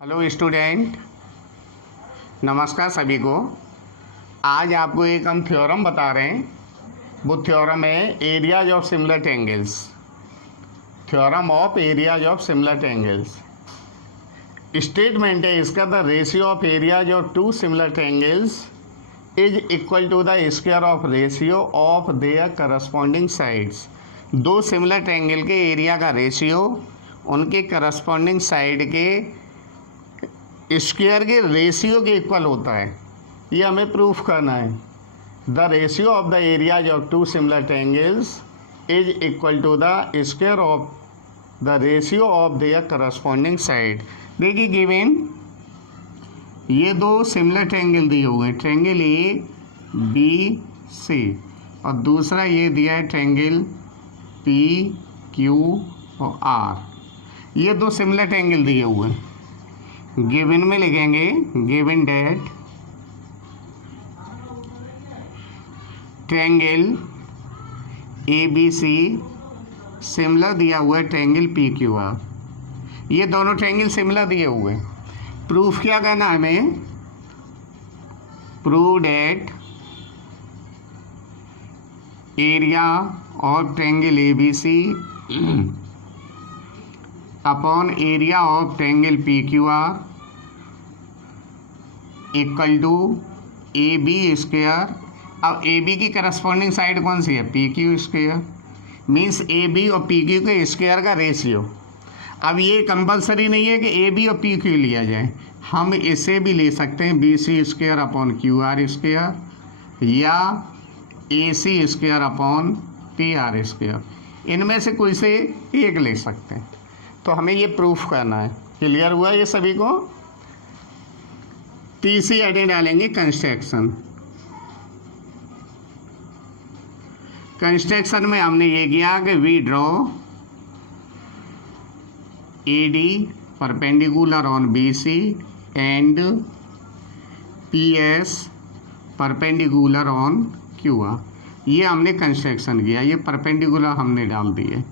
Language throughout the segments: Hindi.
हेलो स्टूडेंट, नमस्कार सभी को। आज आपको एक हम थ्योरम बता रहे हैं। वो थ्योरम है areas of similar triangles. Theorem of areas of similar triangles. Statement है इसका, the ratio of areas of two similar triangles is equal to the square of ratio of their corresponding sides. दो सिमिलर ट्रायंगल के एरिया का रेशियो उनके करस्पॉन्डिंग साइड के स्क्वायर के रेशियो के इक्वल होता है। ये हमें प्रूफ करना है। The ratio of the areas of two similar triangles is equal to the square of the ratio of their corresponding side. देखिए गिवन ये दो सिमिलर ट्रायंगल दिए हुए हैं, ट्रायंगल ए बी सी, और दूसरा ये दिया है ट्रायंगल पी क्यू और आर। ये दो सिमिलर ट्रायंगल दिए हुए हैं। गिवन में लिखेंगे given that triangle A B C similar दिया हुआ है ट्रायंगल पी क्यू आर। ये दोनों ट्रायंगल सिमिलर दिए हुए हैं। प्रूफ क्या करना है हमें? Prove that area of triangle A B C upon area of triangle P Q R equal to A B square. अब ए बी की करस्पॉन्डिंग साइड कौन सी है? P Q square. Means A B और पी क्यू के स्क्वायर का रेशियो। अब ये कंपलसरी नहीं है कि ए बी और पी क्यू लिया जाए, हम इसे भी ले सकते हैं B C square upon Q R square या A C square upon P R square. इनमें से कोई से एक ले सकते हैं। तो हमें ये प्रूफ करना है। क्लियर हुआ ये सभी को? तीसरी हेडिंग डालेंगे कंस्ट्रक्शन। कंस्ट्रक्शन में हमने ये किया कि we draw A D perpendicular on B C and P S perpendicular on Q R. ये हमने कंस्ट्रक्शन किया। ये परपेंडिकुलर हमने डाल दिए,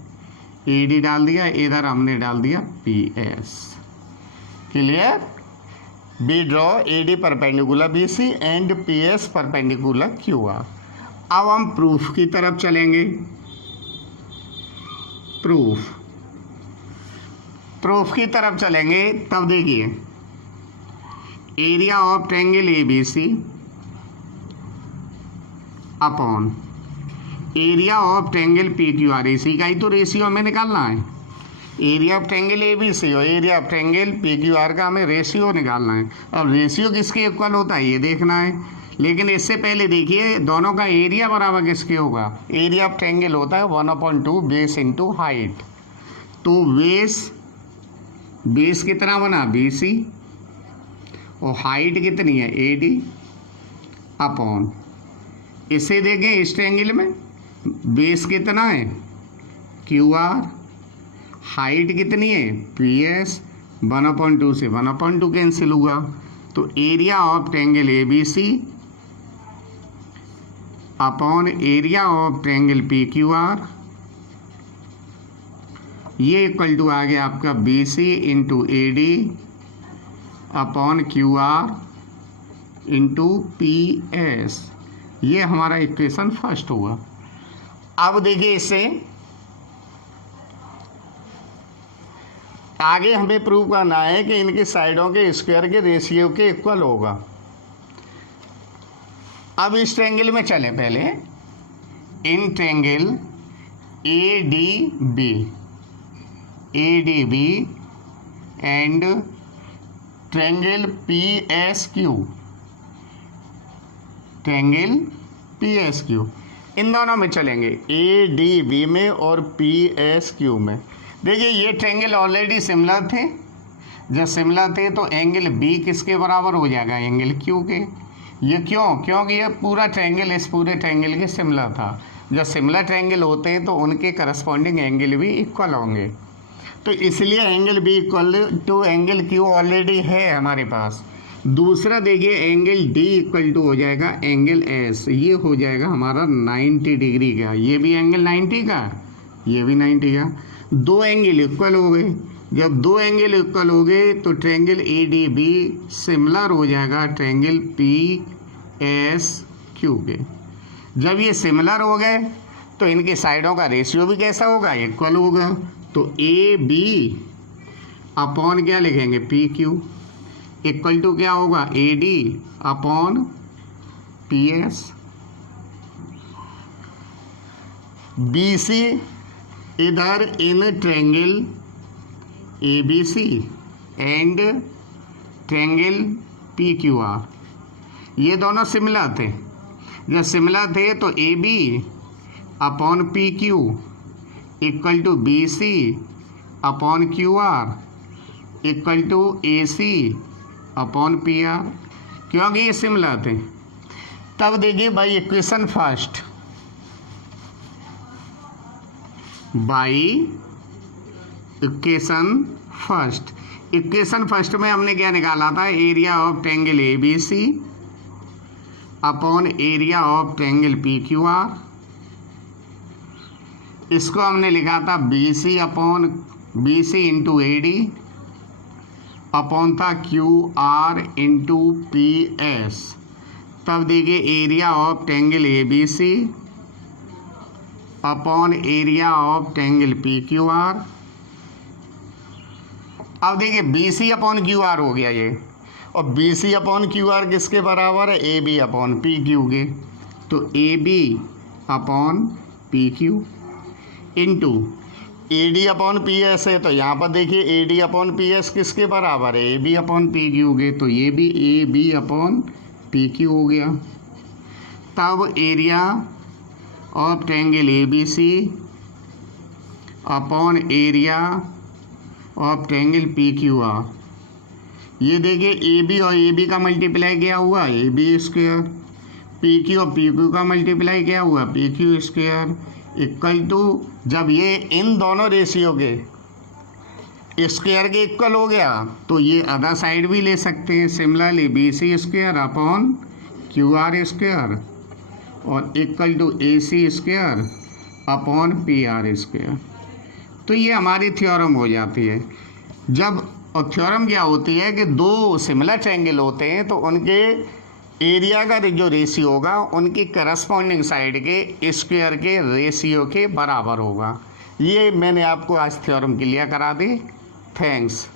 ए डी डाल दिया, इधर हमने डाल दिया P S. Clear? We draw A D perpendicular B C and P S perpendicular Q R. अब हम प्रूफ की तरफ चलेंगे। प्रूफ की तरफ चलेंगे तब देखिए area of triangle A B C upon area of triangle P Q R. इसी का ही तो रेशियो हमें निकालना है। Area of triangle A B C और area of triangle P Q R का हमें रेशियो निकालना है। अब रेशियो किसके इक्वल होता है ये देखना है। लेकिन इससे पहले देखिए दोनों का एरिया बराबर किसके होगा? एरिया ऑफ ट्रायंगल होता है 1/2 बेस इंटू हाइट। तो बेस कितना बना? बी सी, और हाइट कितनी है? ए डी अपॉन। इसे देखें इस ट्रायंगल में बेस कितना है? Q R. हाइट कितनी है? P S. 1/2 से 1/2 कैंसिल हुआ। तो area of triangle A B C upon area of triangle P Q R, ये इक्वल टू आ गया आपका B C into A D upon Q R into P S. ये हमारा इक्वेशन फर्स्ट हुआ। अब देखिए इससे आगे हमें प्रूव करना है कि इनकी साइडों के स्क्वायर के रेशियो के इक्वल होगा। अब इस ट्रायंगल में चले पहले। In triangle A D B and triangle P S Q, triangle P S Q, इन दोनों में चलेंगे, ए डी बी में और पी एस क्यू में। देखिए ये ट्रायंगल ऑलरेडी सिमिलर थे। जब सिमिलर थे तो एंगल बी किसके बराबर हो जाएगा? एंगल क्यू के। ये क्यों? क्योंकि ये पूरा ट्रायंगल इस पूरे ट्रायंगल के सिमिलर था। जब सिमिलर ट्रायंगल होते हैं तो उनके करस्पॉन्डिंग एंगल भी इक्वल होंगे। तो इसलिए angle B equal to angle Q already है हमारे पास। दूसरा देखिए एंगल डी इक्वल टू हो जाएगा एंगल एस। ये हो जाएगा हमारा 90 डिग्री का। ये भी एंगल 90 का, ये भी 90 का। दो एंगल इक्वल हो गए। जब दो एंगल इक्वल हो गए तो triangle A D B similar हो जाएगा ट्रायंगल पी एस क्यू के। जब ये सिमिलर हो गए तो इनकी साइडों का रेशियो भी कैसा होगा, इक्वल होगा। तो ए बी अपॉन क्या लिखेंगे, पी क्यू, इक्वल टू क्या होगा, A D upon P S. B C इधर in triangle A B C and triangle P Q R, ये दोनों सिमिलर थे। जब सिमिलर थे तो A B upon P Q equal to B C upon Q R equal to A C upon P R, क्योंकि ये सिमिलर थे। तब देखिए भाई equation first, by equation first में हमने क्या निकाला था, area of triangle A B C upon area of triangle P Q R. इसको हमने लिखा था B C upon B C into A D upon था Q R into P S. तब देखिए area of triangle A B C upon area of triangle P Q R. अब देखिए B C upon Q R हो गया ये, और B C upon Q R किसके बराबर है, A B upon P Q के। तो A B upon P Q into A D upon P S है, तो यहाँ पर देखिए A D upon P S किसके बराबर है, A B upon P Q के। तो ये भी A B upon P Q हो गया। तब area of triangle A B C upon area of triangle P Q R, ये देखिए ए बी और ए बी का मल्टीप्लाई क्या हुआ, A B square, P Q और पी क्यू का मल्टीप्लाई क्या हुआ, P Q square, equal to, जब ये इन दोनों रेशियो के स्क्वायर के इक्वल हो गया तो ये अदर साइड भी ले सकते हैं। Similarly B C square upon Q R square और equal to A C square upon P R square. तो ये हमारी थ्योरम हो जाती है। जब और थ्योरम क्या होती है कि दो सिमिलर ट्रायंगल होते हैं तो उनके एरिया का जो रेशियो होगा उनकी करस्पॉन्डिंग साइड के स्क्वायर के रेशियो के बराबर होगा। ये मैंने आपको आज थ्योरम क्लियर करा दी। थैंक्स।